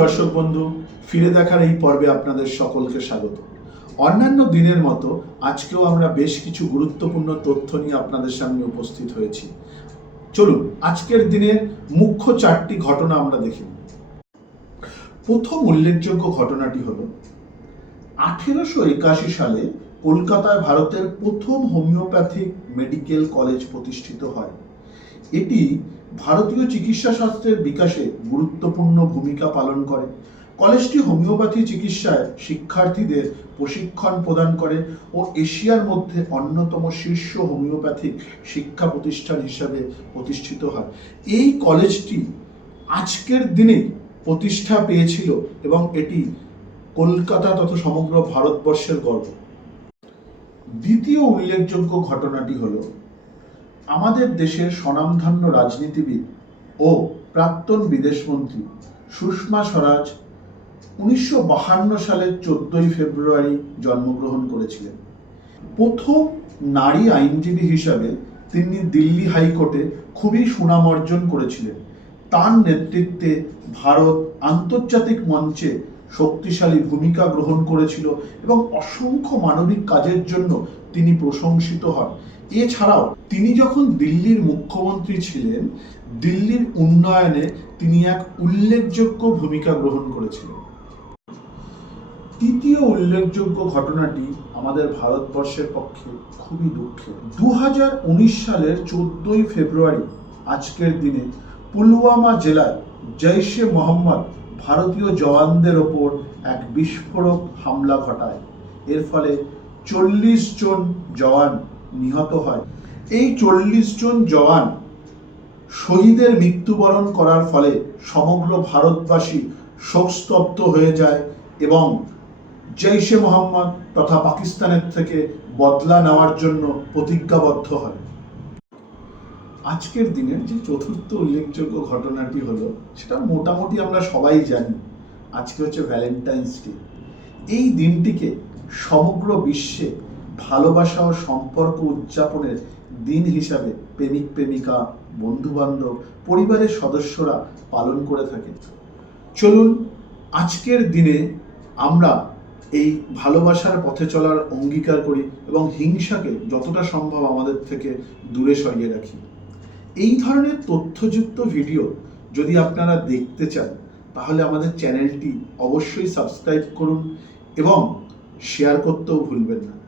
দর্শক বন্ধু, ফিরে দেখার এই পর্বে আপনাদের সকলকে স্বাগত। অন্যান্য দিনের মতো আজকেও আমরা বেশ কিছু গুরুত্বপূর্ণ তথ্য নিয়ে আপনাদের সামনে উপস্থিত হয়েছি। চলুন, আজকের দিনের মুখ্য চারটি ঘটনা আমরা দেখি। প্রথম উল্লেখযোগ্য ঘটনাটি হল, আঠেরোশো একাশি সালে কলকাতায় ভারতের প্রথম হোমিওপ্যাথিক মেডিকেল কলেজ প্রতিষ্ঠিত হয়। এটি ভারতীয় চিকিৎসা শাস্ত্রের বিকাশে গুরুত্বপূর্ণ ভূমিকা পালন করে। কলেজটি হোমিওপ্যাথি চিকিৎসায় শিক্ষার্থীদের প্রশিক্ষণ প্রদান করে ও এশিয়ার মধ্যে অন্যতম শীর্ষ হোমিওপ্যাথিক শিক্ষা প্রতিষ্ঠান হিসাবে প্রতিষ্ঠিত হয়। এই কলেজটি আজকের দিনে প্রতিষ্ঠা পেয়েছিল এবং এটি কলকাতা তথা সমগ্র ভারতবর্ষের গর্ব। দ্বিতীয় উল্লেখযোগ্য ঘটনাটি হলো আমাদের দেশের স্বনামধন্য রাজনীতিবিদ ও প্রাক্তন বিদেশমন্ত্রী সুষমা স্বরাজ উনিশশো সালের চোদ্দই ফেব্রুয়ারি জন্মগ্রহণ করেছিলেন। প্রথম নারী আইনজীবী হিসাবে তিনি দিল্লি হাইকোর্টে খুবই সুনাম অর্জন করেছিলেন। তার নেতৃত্বে ভারত আন্তর্জাতিক মঞ্চে শক্তিশালী ভূমিকা গ্রহণ করেছিল এবং অসংখ্য মানবিক কাজের জন্য তিনি প্রশংসিত হন। এছাড়াও তিনি যখন দিল্লির মুখ্যমন্ত্রী ছিলেন, দিল্লির উন্নয়নে তিনি এক উল্লেখযোগ্য ভূমিকা গ্রহণ করেছিলেন। তৃতীয় উল্লেখযোগ্য ঘটনাটি আমাদের ভারতবর্ষের পক্ষে খুবই দুঃখের। দু হাজার উনিশ সালের চোদ্দই ফেব্রুয়ারি, আজকের দিনে পুলওয়ামা জেলায় জৈশে মোহাম্মদ ভারতীয় জওয়ানদের ওপর এক বিস্ফোরক হামলা ঘটায়। এর ফলে চল্লিশ জন জওয়ান নিহত হয়। এই চল্লিশ জন জওয়ান শহীদের মৃত্যুবরণ করার ফলে সমগ্র ভারতবাসী শোকস্তব্ধ হয়ে যায় এবং জৈশে মোহাম্মদ তথা পাকিস্তানের থেকে বদলা নেওয়ার জন্য প্রতিজ্ঞাবদ্ধ হয়। আজকের দিনের যে চতুর্থ উল্লেখযোগ্য ঘটনাটি হলো, সেটা মোটামুটি আমরা সবাই জানি, আজকে হচ্ছে ভ্যালেন্টাইন্স ডে এই দিনটিকে সমগ্র বিশ্বে ভালোবাসা ও সম্পর্ক উদযাপনের দিন হিসাবে প্রেমিক প্রেমিকা বন্ধু বান্ধব পরিবারের সদস্যরা পালন করে থাকে চলুন, আজকের দিনে আমরা এই ভালোবাসার পথে চলার অঙ্গীকার করি এবং হিংসাকে যতটা সম্ভব আমাদের থেকে দূরে সরিয়ে রাখি। এই ধরনের তথ্যযুক্ত ভিডিও যদি আপনারা দেখতে চান, তাহলে আমাদের চ্যানেলটি অবশ্যই সাবস্ক্রাইব করুন এবং শেয়ার করতেও ভুলবেন না।